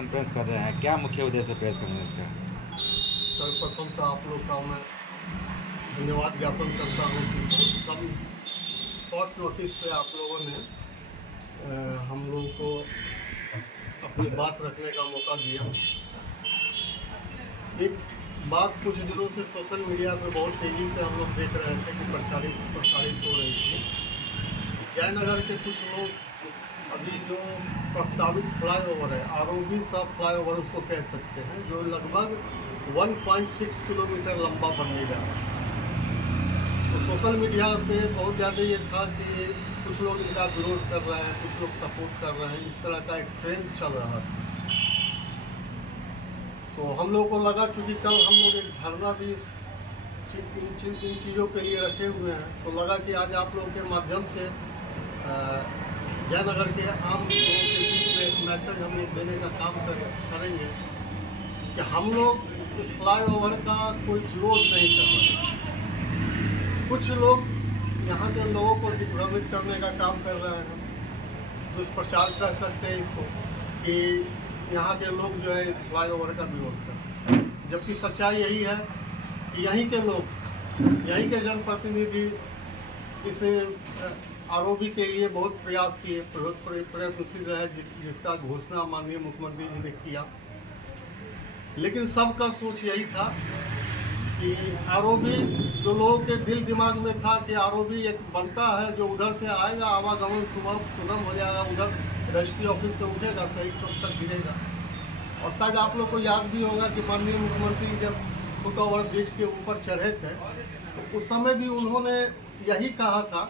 Conference कर रहे हैं, क्या मुख्य उद्देश्य है प्रेस कॉन्फ्रेंस का? सर्वप्रथम तो आप लोग का मैं धन्यवाद ज्ञापन करता हूँ कि बहुत कम शॉर्ट नोटिस पे आप लोगों ने हम लोगों को अपनी बात रखने का मौका दिया। एक बात कुछ दिनों से सोशल मीडिया पे बहुत तेज़ी से हम लोग देख रहे थे कि प्रसारित हो रही थी। जयनगर के कुछ लोग अभी जो प्रस्तावित फ्लाईओवर है, आरोबी सब फ्लाईओवर उसको कह सकते हैं, जो लगभग 1.6 किलोमीटर लंबा बनने जा रहा है। तो सोशल मीडिया पे बहुत ज़्यादा ये था कि कुछ लोग इनका विरोध कर रहे हैं, कुछ लोग सपोर्ट कर रहे हैं, इस तरह का एक ट्रेंड चल रहा था। तो हम लोगों को लगा, क्योंकि कल हम लोग एक धरना भी इन चीज़ों के लिए रखे हुए हैं, तो लगा कि आज आप लोगों के माध्यम से जयनगर के आम लोगों के बीच में एक मैसेज हम लोग देने का काम करेंगे कि हम लोग इस फ्लाईओवर का कोई विरोध नहीं कर रहे। कुछ लोग यहाँ के लोगों को दिग्भ्रमित करने का काम कर रहे हैं, दुष्प्रचार कह सकते हैं इसको, कि यहाँ के लोग जो है इस फ्लाईओवर का विरोध करते हैं। जबकि सच्चाई यही है कि यहीं के लोग, यहीं के जनप्रतिनिधि इस आरोपी के लिए बहुत प्रयास किए, बहुत प्रयत्नशील रहे, जिसका घोषणा माननीय मुख्यमंत्री जी ने किया। लेकिन सबका सोच यही था कि आरोपी, जो लोगों के दिल दिमाग में था कि आरोपी एक बनता है जो उधर से आएगा, आवागमन सुगम हो जाएगा, उधर रजिस्ट्री ऑफिस से उठेगा, सही चौक तक गिरेगा। और शायद आप लोग को याद भी होगा कि माननीय मुख्यमंत्री जब फुट ओवर ब्रिज के ऊपर चढ़े थे, तो उस समय भी उन्होंने यही कहा था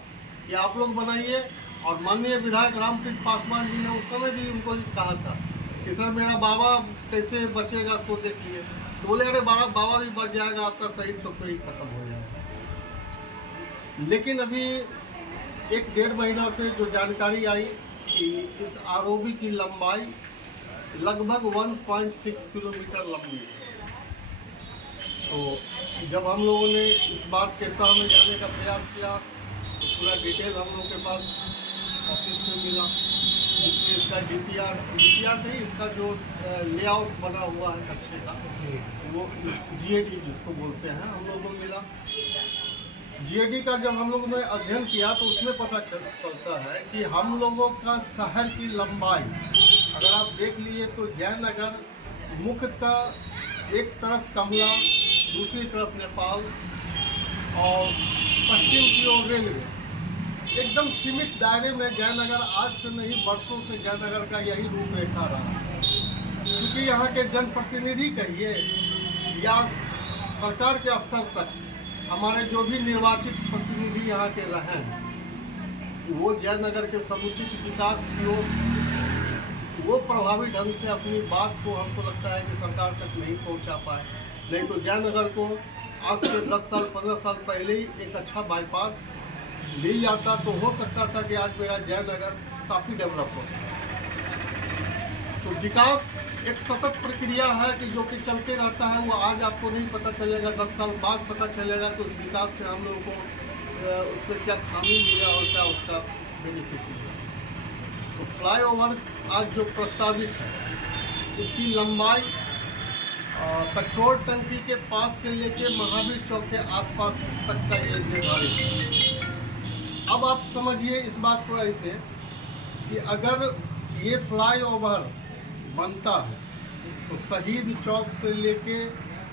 कि आप लोग बनाइए। और माननीय विधायक रामप्रीत पासवान जी ने उस समय भी उनको कहा था कि सर मेरा बाबा कैसे बचेगा, सो देखिए। तो बोले अरे बाबा भी बच जाएगा, आपका शहीद तो कोई खत्म हो जाएगा। लेकिन अभी 1-1.5 महीना से जो जानकारी आई कि इस आरओबी की लंबाई लगभग 1.6 किलोमीटर लंबी है। तो जब हम लोगों ने इस बात के सामने जाने का प्रयास किया, तो पूरा डिटेल हम लोग के पास ऑफिस से मिला, जिसमें इसका डीपीआर नहीं, इसका जो लेआउट बना हुआ है नक्शे का, वो जीएडी जिसको बोलते हैं, हम लोगों को मिला। जीएडी का जब हम लोगों ने अध्ययन किया तो उसमें पता चलता है कि हम लोगों का शहर की लंबाई अगर आप देख लिए तो जयनगर मुख्यतः एक तरफ कमला, दूसरी तरफ नेपाल और पश्चिम की ओर रेलवे, एकदम सीमित दायरे में जयनगर आज से नहीं वर्षों से जयनगर का यही रूपरेखा रहा। क्योंकि यहाँ के जनप्रतिनिधि कहिए या सरकार के स्तर तक हमारे जो भी निर्वाचित प्रतिनिधि यहाँ के रहे हैं, वो जयनगर के समुचित विकास की ओर वो प्रभावी ढंग से अपनी बात को, हमको लगता है कि सरकार तक नहीं पहुँचा पाए। नहीं तो जयनगर को आज से 10 साल 15 साल पहले ही एक अच्छा बाईपास मिल जाता तो हो सकता था कि आज मेरा जयनगर काफ़ी डेवलप होता। तो विकास एक सतत प्रक्रिया है कि जो कि चलते रहता है, वो आज आपको नहीं पता चलेगा, 10 साल बाद पता चलेगा कि उस विकास से हम लोगों को उसमें क्या खामी मिला और क्या उसका बेनिफिट मिला। तो फ्लाईओवर आज जो प्रस्तावित है, इसकी लंबाई पेट्रोल टंकी के पास से लेके महावीर चौक के आसपास तक का ये निर्धारित है। अब आप समझिए इस बात को ऐसे कि अगर ये फ्लाईओवर बनता है तो शहीद चौक से लेके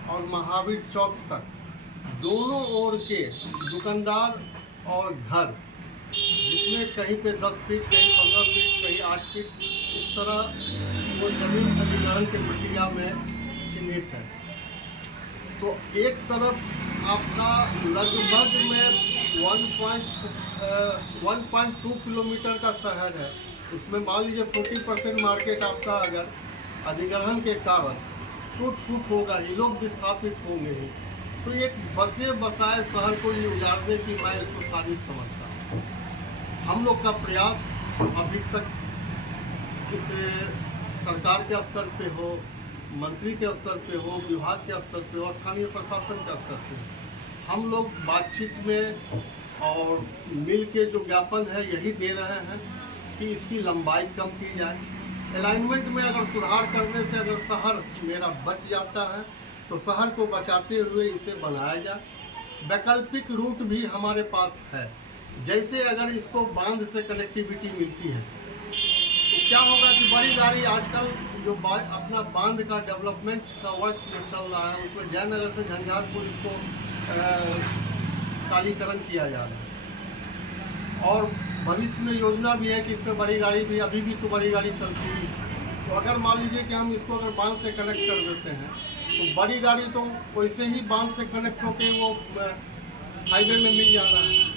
और महावीर चौक तक दोनों ओर के दुकानदार और घर, जिसमें कहीं पे 10 फीट, कहीं 15 फीट, कहीं 8 फीट, इस तरह वो जमीन अधिग्रहण की प्रक्रिया में चिन्हित है। तो एक तरफ आपका लगभग में 1.2 किलोमीटर का शहर है, उसमें मान लीजिए 40% मार्केट आपका अगर अधिग्रहण के कारण टूट होगा ही, लोग विस्थापित होंगे ही, तो एक बसे बसाए शहर को ये उजाड़ने की मैं इसको साजिश समझता हूँ। हम लोग का प्रयास अभी तक इस सरकार के स्तर पे हो, मंत्री के स्तर पे हो, विभाग के स्तर पे हो, स्थानीय प्रशासन के स्तर पे हो, हम लोग बातचीत में और मिल के जो ज्ञापन है यही दे रहे हैं कि इसकी लंबाई कम की जाए, अलाइनमेंट में अगर सुधार करने से अगर शहर मेरा बच जाता है तो शहर को बचाते हुए इसे बनाया जाए। वैकल्पिक रूट भी हमारे पास है, जैसे अगर इसको बांध से कनेक्टिविटी मिलती है तो क्या होगा कि बड़ी गाड़ी आजकल जो अपना बांध का डेवलपमेंट का वर्क जो चल रहा है उसमें जयनगर से झंझारपुर इसको कालीकरण किया जा रहा है और भविष्य में योजना भी है कि इसमें बड़ी गाड़ी भी, अभी भी तो बड़ी गाड़ी चलती है, तो अगर मान लीजिए कि हम इसको अगर बांध से कनेक्ट कर देते हैं तो बड़ी गाड़ी तो वैसे ही बांध से कनेक्ट होकर वो हाईवे में मिल जाना है।